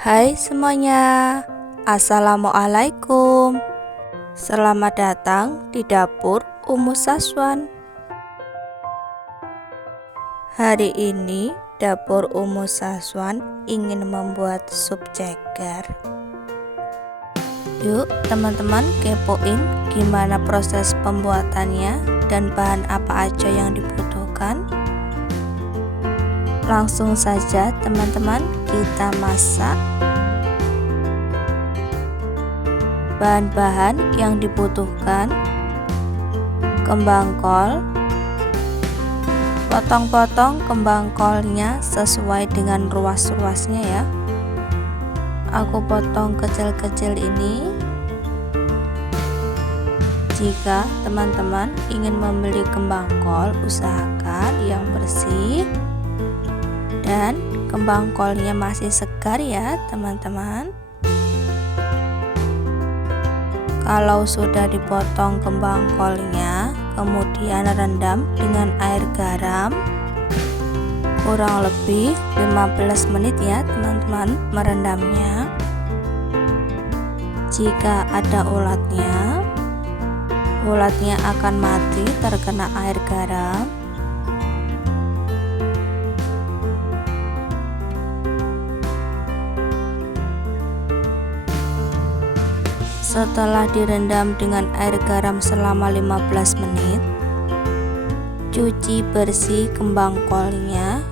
Hai semuanya, Assalamualaikum. Selamat datang di dapur Umu Saswan. Hari ini dapur Umu Saswan ingin membuat sup ceker. Yuk teman-teman kepoin gimana proses pembuatannya dan bahan apa aja yang dibutuhkan. Langsung saja teman-teman kita masak. Bahan-bahan yang dibutuhkan: kembang kol. Potong-potong kembang kolnya sesuai dengan ruas-ruasnya ya. Aku potong kecil-kecil ini. Jika teman-teman ingin membeli kembang kol, usahakan yang bersih dan kembang kolnya masih segar ya teman-teman. Kalau sudah dipotong kembang kolnya, kemudian rendam dengan air garam kurang lebih 15 menit ya teman-teman merendamnya. Jika ada ulatnya akan mati terkena air garam. Setelah direndam dengan air garam selama 15 menit, cuci bersih kembang kolnya.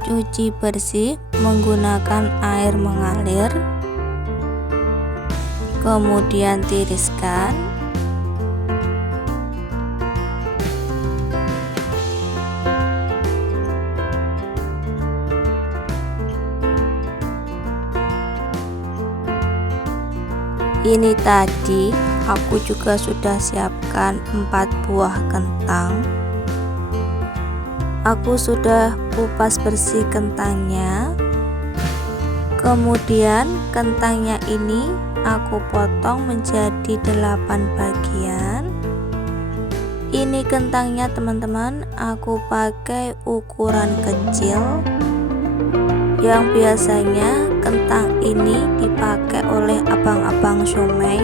Cuci bersih menggunakan air mengalir. Kemudian tiriskan. Ini tadi aku juga sudah siapkan 4 buah kentang. Aku sudah kupas bersih kentangnya. Kemudian kentangnya ini aku potong menjadi 8 bagian. Ini kentangnya teman-teman aku pakai ukuran kecil. Yang biasanya kentang ini dipakai oleh abang-abang somai.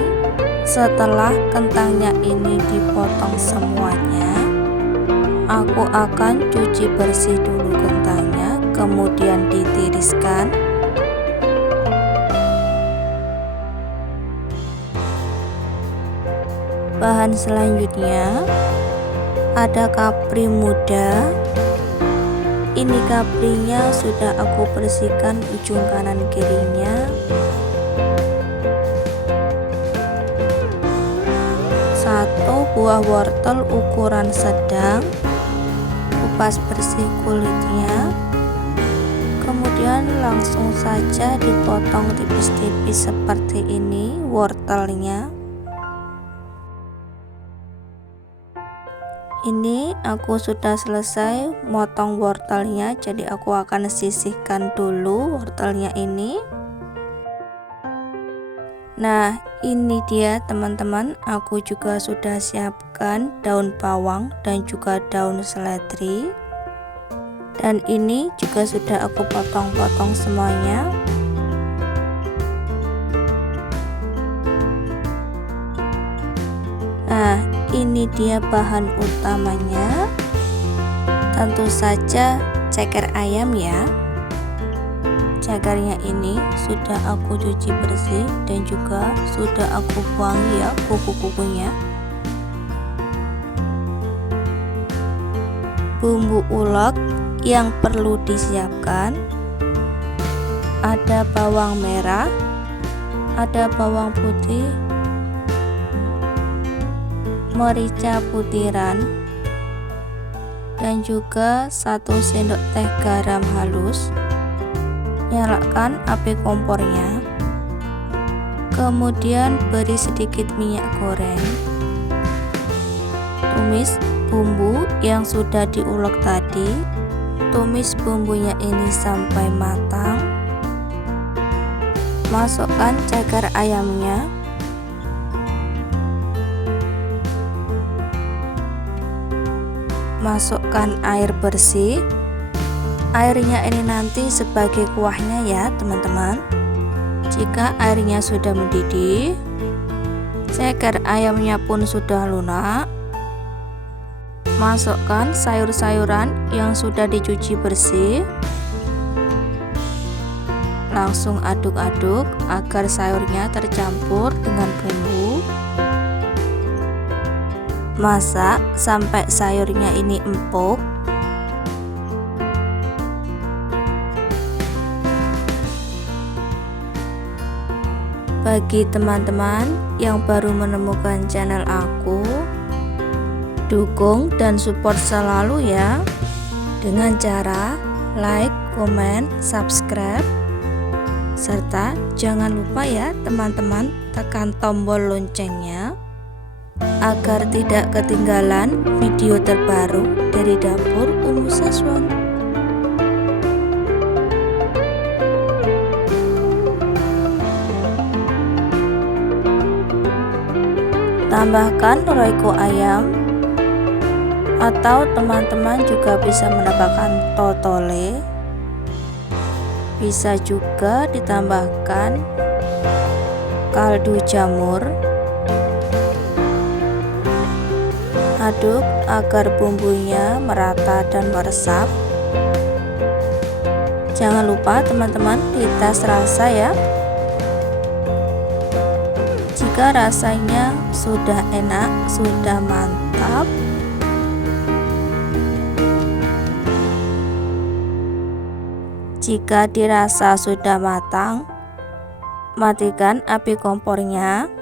Setelah kentangnya ini dipotong semuanya, aku akan cuci bersih dulu kentangnya, kemudian ditiriskan. Bahan selanjutnya ada kapri muda. Ini kaprinya sudah aku bersihkan ujung kanan kirinya. 1 buah wortel ukuran sedang, kupas bersih kulitnya. Kemudian langsung saja dipotong tipis-tipis seperti ini wortelnya. Ini aku sudah selesai motong wortelnya, jadi aku akan sisihkan dulu wortelnya ini. Nah, ini dia teman-teman, aku juga sudah siapkan daun bawang dan juga daun seledri. Dan ini juga sudah aku potong-potong semuanya. Nah, ini dia bahan utamanya. Tentu saja ceker ayam ya. Cekernya ini sudah aku cuci bersih dan juga sudah aku buang ya kuku-kukunya. Bumbu ulek yang perlu disiapkan: ada bawang merah, ada bawang putih, merica butiran, dan juga 1 sendok teh garam halus. Nyalakan api kompornya, kemudian beri sedikit minyak goreng. Tumis bumbu yang sudah diulek tadi. Tumis bumbunya ini sampai matang. Masukkan ceker ayamnya. Masukkan air bersih. Airnya ini nanti sebagai kuahnya ya teman-teman. Jika airnya sudah mendidih, ceker ayamnya pun sudah lunak. Masukkan sayur-sayuran yang sudah dicuci bersih. Langsung aduk-aduk agar sayurnya tercampur dengan bumbu. Masak sampai sayurnya ini empuk. Bagi teman-teman yang baru menemukan channel aku, dukung dan support selalu ya, dengan cara like, komen, subscribe, serta jangan lupa ya teman-teman tekan tombol loncengnya agar tidak ketinggalan video terbaru dari dapur Umu Saswan. Tambahkan royco ayam, atau teman-teman juga bisa menambahkan totole. Bisa juga ditambahkan kaldu jamur. Aduk agar bumbunya merata dan meresap. Jangan lupa teman-teman dites rasa ya. Jika rasanya sudah enak, sudah mantap, jika dirasa sudah matang, matikan api kompornya.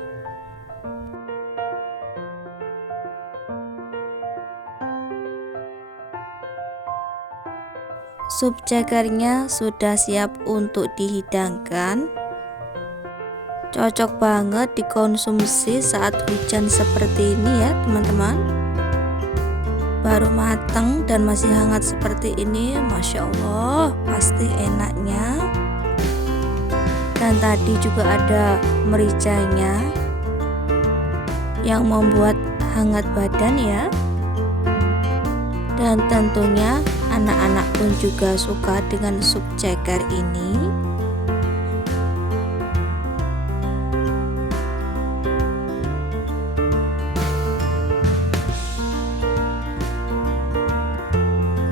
Sup cekernya sudah siap untuk dihidangkan. Cocok banget dikonsumsi saat hujan seperti ini ya teman-teman. Baru matang dan masih hangat seperti ini, Masya Allah, pasti enaknya. Dan tadi juga ada mericanya yang membuat hangat badan ya. Dan tentunya anak-anak pun juga suka dengan sup ceker ini.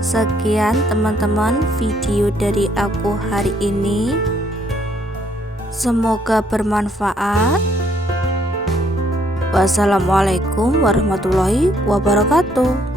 Sekian teman-teman video dari aku hari ini. Semoga bermanfaat. Wassalamualaikum warahmatullahi wabarakatuh.